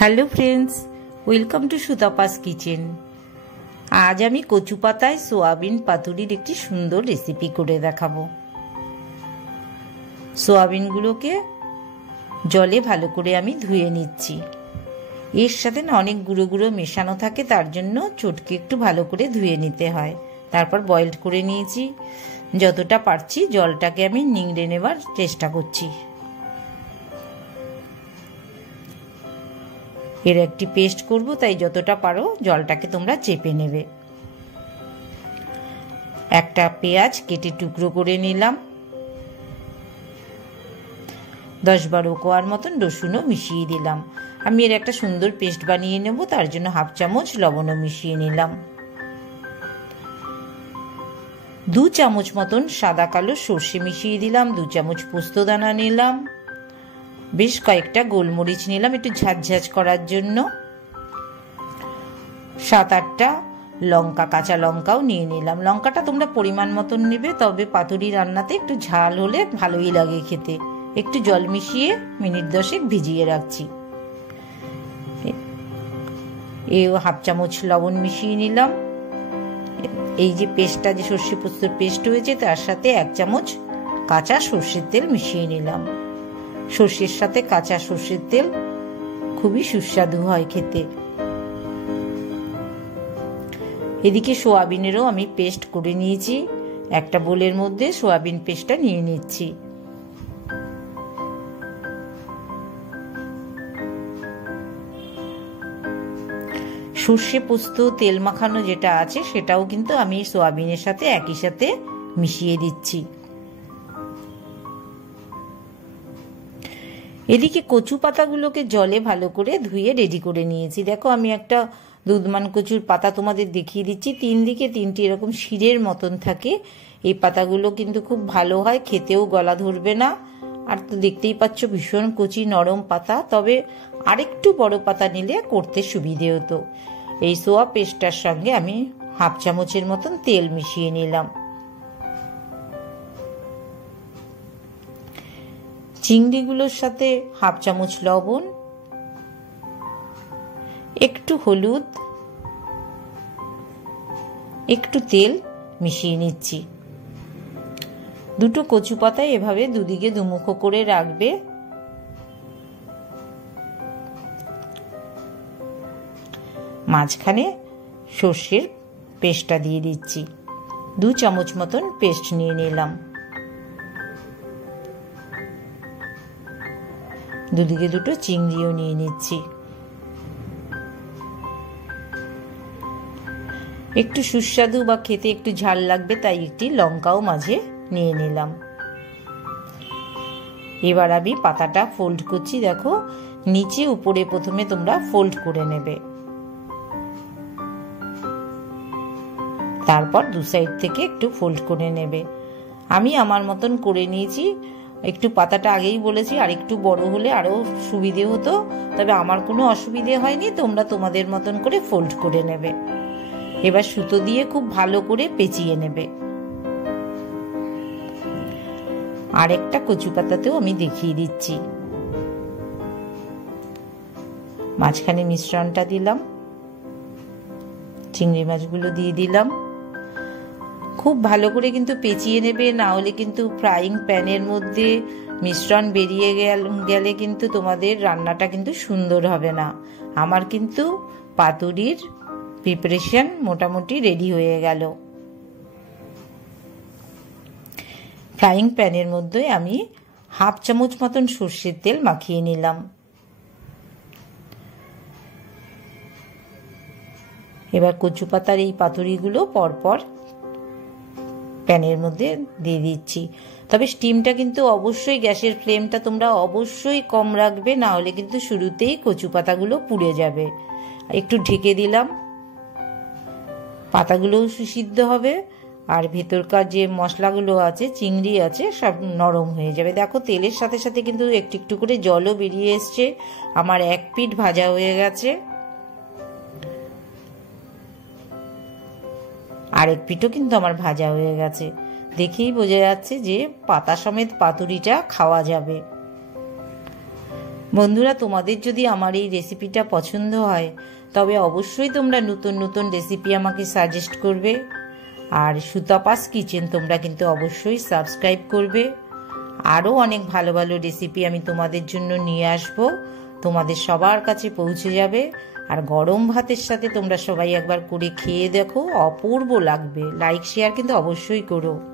Hello friends, welcome to Sutapa's kitchen. আজ আমি কচু পাতায় সোয়াবিন পাতুরির একটি সুন্দর রেসিপি করে দেখাবো। সোয়াবিনগুলোকে জলে ভালো করে আমি ধুয়ে নিচ্ছি। এর সাথে না অনেক গুঁড়ো গুঁড়ো মেশানো থাকে, তার জন্য চটকে একটু ভালো করে ধুয়ে নিতে হয়। তারপর বয়েলড করে নিয়েছি। যতটা পারছি জলটাকে আমি নিংড়ে নেবার চেষ্টা করছি। এর একটি পেস্ট করব, তাই যতটা পারো জলটাকে তোমরা চেপে নেবে। একটা পেঁয়াজ কেটে টুকরো করে নিলাম। 10-12 কোয়ার মতন রসুনও মিশিয়ে দিলাম। আমি এর একটা সুন্দর পেস্ট বানিয়ে নেব, তার জন্য 1/2 চামচ লবণও মিশিয়ে নিলাম। 2 চামচ মতন সাদা কালো সর্ষে মিশিয়ে দিলাম। 2 চামচ পোস্তদানা নিলাম। বেশ কয়েকটা গোলমরিচ নিলাম একটু ঝাঁঝ করার জন্য। 7-8টা লঙ্কা, কাঁচা লঙ্কাও নিয়ে নিলাম। লঙ্কাটা তোমরা পরিমাণ মতন নেবে, তবে পাতুরি রান্নাতে একটু ঝাল হলে ভালোই লাগে খেতে। একটু জল মিশিয়ে মিনিট 10 ভিজিয়ে রাখছি। 1/2 চামচ লবণ মিশিয়ে নিলাম। এই যে পেস্টটা, যে সর্ষে পোস্তর পেস্ট হয়েছে, তার সাথে 1 চামচ কাঁচা সর্ষের তেল মিশিয়ে নিলাম। সর্ষের সাথে কাঁচা সর্ষের তেল খুবই সুস্বাদু হয় খেতে। এদিকে সোয়াবিনেরও আমি পেস্ট করে নিয়েছি। একটা বোলের মধ্যে সোয়াবিন পেস্টটা নিয়ে নিচ্ছি। সর্ষে পোস্ত তেল মাখানো যেটা আছে সেটাও কিন্তু আমি সোয়াবিনের সাথে একই সাথে মিশিয়ে দিচ্ছি। এদিকে কচু পাতাগুলোকে জলে ভালো করে ধুয়ে রেডি করে নিয়েছি। দেখো, আমি একটা দুধমান কচুর পাতা তোমাদের দেখিয়ে দিচ্ছি। 3 দিকে 3টি এরকম শিরের মতন থাকে। এই পাতাগুলো কিন্তু খুব ভালো হয়, খেতেও গলা ধরবে না। আর তো দেখতেই পাচ্ছ ভীষণ কচি নরম পাতা, তবে আরেকটু বড় পাতা নিলে করতে সুবিধে হতো। এই সোয়া পেস্টটার সঙ্গে আমি 1/2 চামচের মতন তেল মিশিয়ে নিলাম। চিংড়িগুলোর সাথে 1/2 চামচ লবণ, একটু হলুদ, একটু তেল মিশিয়ে নিচ্ছি। 2টো কচু পাতায় এভাবে দুদিকে দুমুখো করে রাখবে। মাঝখানে সর্ষের পেস্টটা দিয়ে দিচ্ছি। 2 চামচ মতন পেস্ট নিয়ে নিলাম। দুদিকে 2টো চিংড়িও নিয়ে নিচ্ছি। একটু সুস্বাদু বা খেতে একটু ঝাল লাগবে, তাই একটি লঙ্কাও মাঝে নিয়ে নিলাম। এবার আমি পাতাটা ফোল্ড করছি। দেখো, নিচে উপরে প্রথমে তোমরা ফোল্ড করে নেবে, তারপর 2 সাইড থেকে একটু ফোল্ড করে নেবে। আমি আমার মতন করে নিয়েছি। একটু পাতাটা আগেই বলেছি আর একটু বড় হলে আরো সুবিধে হতো, তবে আমার কোনো অসুবিধে হয়নি। তোমরা তোমাদের মতন করে ফোল্ড করে নেবে। এবার সুতো দিয়ে খুব ভালো করে পেঁচিয়ে নেবে। আরেকটা কচু পাতাতেও আমি দেখিয়ে দিচ্ছি। মাঝখানে মিশ্রণটা দিলাম, চিংড়ি মাছগুলো দিয়ে দিলাম। খুব ভালো করে কিন্তু পেঁচিয়ে নেবে, না হলে কিন্তু ফ্রাইং প্যানের মধ্যে মিশ্রণ বেরিয়ে গেলে কিন্তু তোমাদের রান্নাটা কিন্তু সুন্দর হবে না। আমার কিন্তু পাতুরির প্রিপারেশন মোটামুটি রেডি হয়ে গেল। ফ্রাইং প্যানের মধ্যে আমি 1/2 চামচ মতন সর্ষের তেল মাখিয়ে নিলাম। এবার কচু পাতার এই পাতুরিগুলো পরপর প্যানের মধ্যে দিয়ে দিচ্ছি। তবে স্টিমটা কিন্তু অবশ্যই, গ্যাসের ফ্লেমটা তোমরা অবশ্যই কম রাখবে, না হলে কিন্তু শুরুতেই কচু পাতাগুলো পুড়ে যাবে। একটু ঢেকে দিলাম। পাতাগুলোও সুসিদ্ধ হবে, আর ভেতরকার যে মশলাগুলো আছে, চিংড়ি আছে, সব নরম হয়ে যাবে। দেখো, তেলের সাথে সাথে কিন্তু একটু একটু করে জলও বেরিয়ে এসছে। আমার 1 পিঠ ভাজা হয়ে গেছে, আরেক পিঠও কিন্তু আমার ভাজা হয়ে গেছে। দেখেই বোঝা যাচ্ছে যে পাতা সমেত পাতুরিটা খাওয়া যাবে। বন্ধুরা, তোমাদের যদি আমার এই রেসিপিটা পছন্দ হয় তবে অবশ্যই তোমরা নতুন নতুন রেসিপি আমাকে সাজেস্ট করবে। আর সুতপাস কিচেন তোমরা কিন্তু অবশ্যই সাবস্ক্রাইব করবে। আরও অনেক ভালো ভালো রেসিপি আমি তোমাদের জন্য নিয়ে আসব, তোমাদের সবার কাছে পৌঁছে যাবে। আর গরম ভাতের সাথে তোমরা সবাই একবার করে খেয়ে দেখো, অপূর্ব লাগবে। লাইক শেয়ার কিন্তু অবশ্যই করো।